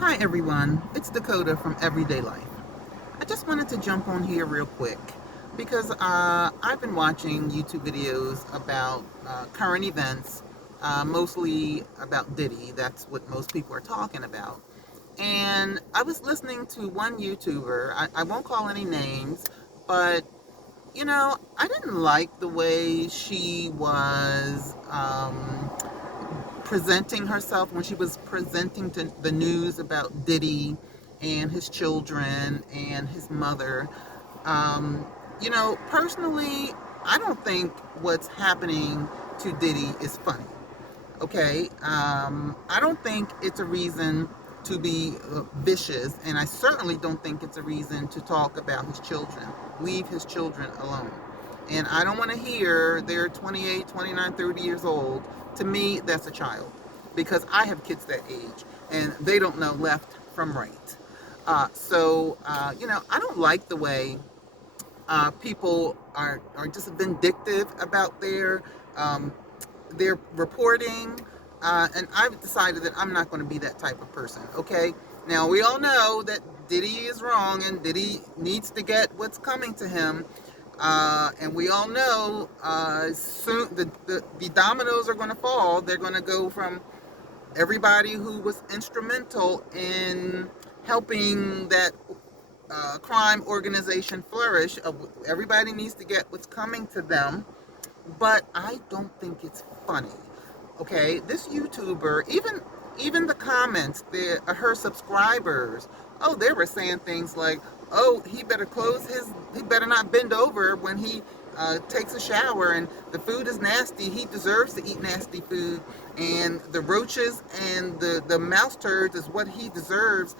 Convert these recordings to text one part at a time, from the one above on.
Hi everyone, it's Dakota from Everyday Life. I just wanted to jump on here real quick because I've been watching YouTube videos about current events, mostly about Diddy. That's what most people are talking about. And I was listening to one YouTuber, I won't call any names, but I didn't like the way she was presenting herself when she was presenting to the news about Diddy and his children and his mother. Um, Personally, I don't think what's happening to Diddy is funny. Okay, I don't think it's a reason to be vicious, and I certainly don't think it's a reason to talk about his children. Leave his children alone. And I don't want to hear they're 28, 29, 30 years old. To me, that's a child because I have kids that age and they don't know left from right. I don't like the way people are just vindictive about um, their reporting, and I've decided that I'm not going to be that type of person. Okay, now we all know that Diddy is wrong, and Diddy needs to get what's coming to him. And we all know soon the dominoes are going to fall. They're going to go from everybody who was instrumental in helping that crime organization flourish. Everybody needs to get what's coming to them, but I don't think it's funny. Okay, this YouTuber, even the comments, her subscribers, oh, they were saying things like, oh, he better not bend over when he takes a shower, and the food is nasty. He deserves to eat nasty food, and the roaches and the mouse turds is what he deserves.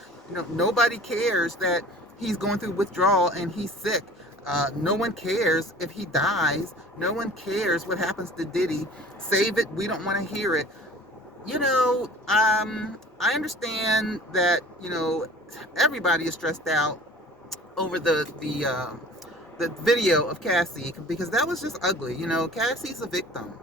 Nobody cares that he's going through withdrawal and he's sick. No one cares if he dies. No one cares what happens to Diddy. Save it. We don't want to hear it. I understand that everybody is stressed out over the video of Cassie because that was just ugly. Cassie's a victim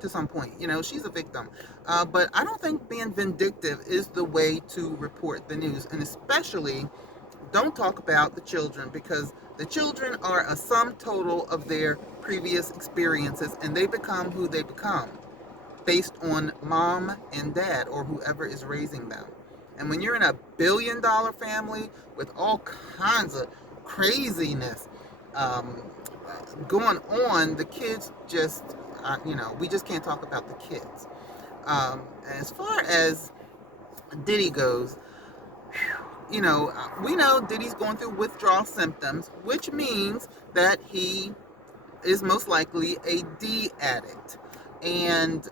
to some point. She's a victim. But I don't think being vindictive is the way to report the news, and especially don't talk about the children because the children are a sum total of their previous experiences and they become who they become based on mom and dad or whoever is raising them. And when you're in a $1 billion family with all kinds of craziness um, going on, the kids just, we just can't talk about the kids. As far as Diddy goes, we know Diddy's going through withdrawal symptoms, which means that he is most likely a D addict. And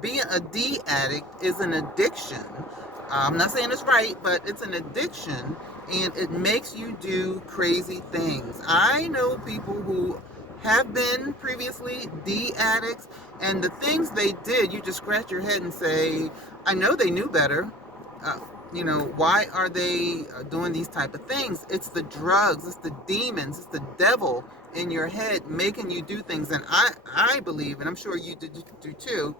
being a D addict is an addiction. I'm not saying it's right, but it's an addiction and it makes you do crazy things. I know people who have been previously D addicts, and the things they did, you just scratch your head and say, I know they knew better. Uh, why are they doing these type of things? It's the drugs, it's the demons, it's the devil in your head making you do things. And I believe, and I'm sure you do too,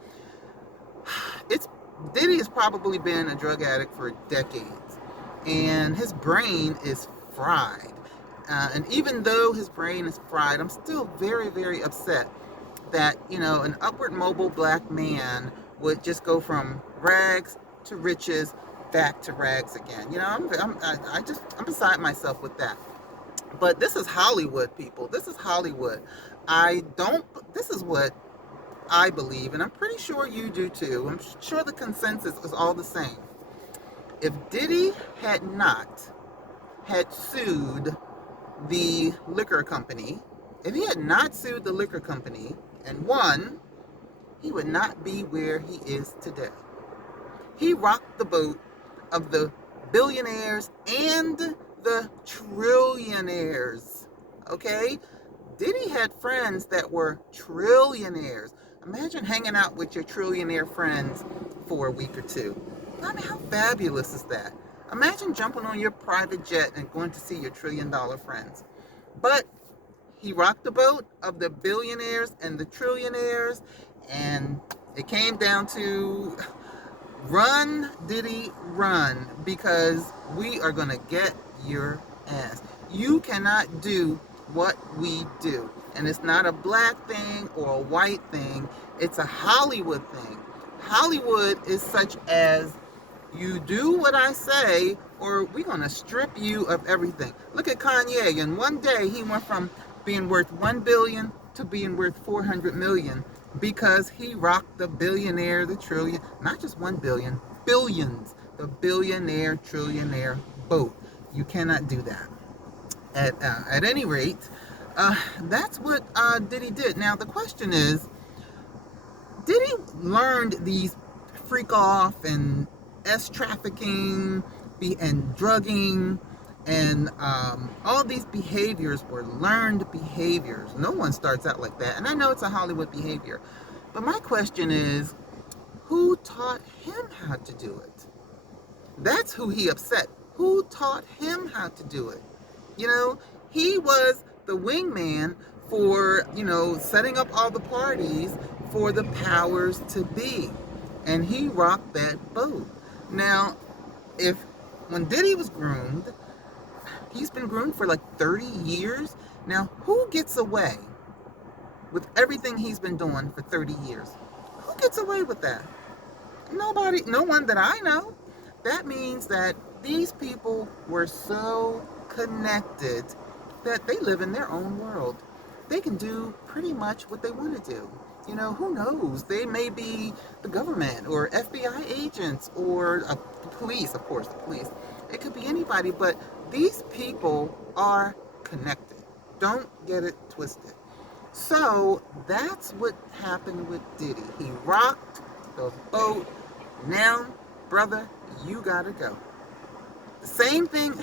it's Diddy has probably been a drug addict for decades, and his brain is fried. And even though his brain is fried, I'm still very, very upset that an upward mobile black man would just go from rags to riches back to rags again. I'm beside myself with that. But this is Hollywood, people. This is Hollywood. I don't. This is what I believe, and I'm pretty sure you do too. I'm sure the consensus is all the same. If Diddy had sued the liquor company, if he had not sued the liquor company and won, he would not be where he is today. He rocked the boat of the billionaires and the trillionaires. Okay? Diddy had friends that were trillionaires. Imagine hanging out with your trillionaire friends for a week or two. I mean, how fabulous is that? Imagine jumping on your private jet and going to see your $1 trillion friends. But he rocked the boat of the billionaires and the trillionaires, and it came down to Run, Diddy, run, because we are going to get your ass. You cannot do what we do. And it's not a black thing or a white thing, it's a Hollywood thing. Hollywood is such as you do what I say, or we're going to strip you of everything. Look at Kanye. In one day, he went from being worth 1 billion to being worth 400 million because he rocked the billionaire, the trillion, not just 1 billion, billions, the billionaire, trillionaire boat. You cannot do that. At any rate, that's what Diddy did. Now, the question is, Diddy learned these freak off and trafficking and drugging and all these behaviors were learned behaviors. No one starts out like that. And I know it's a Hollywood behavior. But my question is, who taught him how to do it? That's who he upset. Who taught him how to do it? You know, he was the wingman for, setting up all the parties for the powers to be. And he rocked that boat. Now, when Diddy was groomed, he's been groomed for like 30 years. Now, who gets away with everything he's been doing for 30 years? Who gets away with that? Nobody, no one that I know. That means that these people were so connected that they live in their own world. They can do pretty much what they want to do. Who knows? They may be the government or FBI agents or the police, of course, the police. It could be anybody, but these people are connected. Don't get it twisted. So that's what happened with Diddy. He rocked the boat. Now, brother, you gotta go. The same thing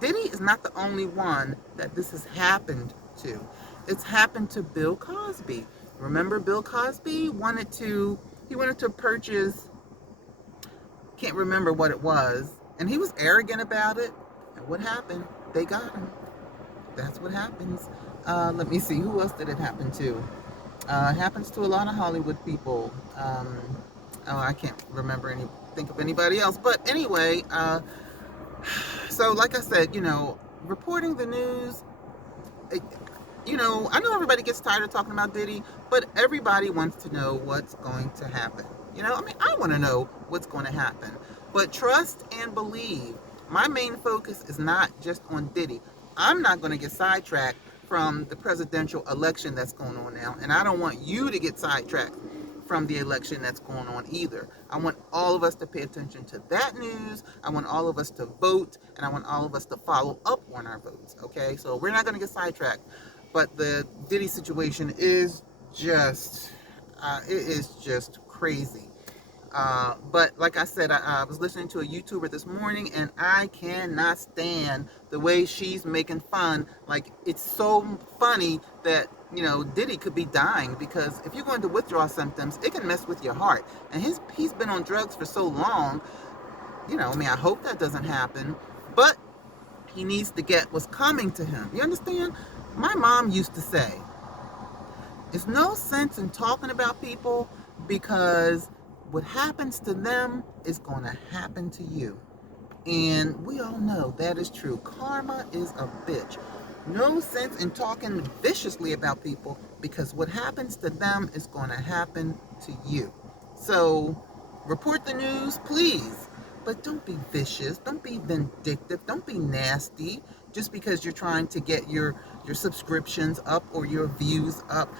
Diddy is not the only one that this has happened to. It's happened to Bill Cosby. Remember Bill Cosby wanted to purchase, can't remember what it was, and he was arrogant about it. And what happened? They got him. That's what happens. Let me see, who else did it happen to? Happens to a lot of Hollywood people. I can't think of anybody else. But anyway, so like I said, reporting the news, I know everybody gets tired of talking about Diddy, but everybody wants to know what's going to happen. I want to know what's going to happen. But trust and believe. My main focus is not just on Diddy. I'm not going to get sidetracked from the presidential election that's going on now, and I don't want you to get sidetracked from the election that's going on either. I want all of us to pay attention to that news. I want all of us to vote, and I want all of us to follow up on our votes, okay? So we're not going to get sidetracked. But the Diddy situation is just, it is just crazy. But like I said, I was listening to a YouTuber this morning, and I cannot stand the way she's making fun. Like, it's so funny that, Diddy could be dying, because if you're going to withdrawal symptoms, it can mess with your heart. And he's been on drugs for so long, I hope that doesn't happen. But he needs to get what's coming to him. You understand? My mom used to say, there's no sense in talking about people, because what happens to them is going to happen to you. And we all know that is true. Karma is a bitch. No sense in talking viciously about people, because what happens to them is going to happen to you. So report the news, please. But don't be vicious. Don't be vindictive. Don't be nasty just because you're trying to get your subscriptions up or your views up.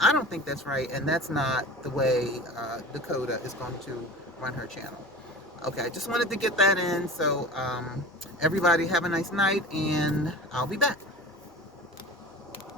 I don't think that's right, and that's not the way Dakota is going to run her channel. Okay, I just wanted to get that in. So everybody have a nice night, and I'll be back.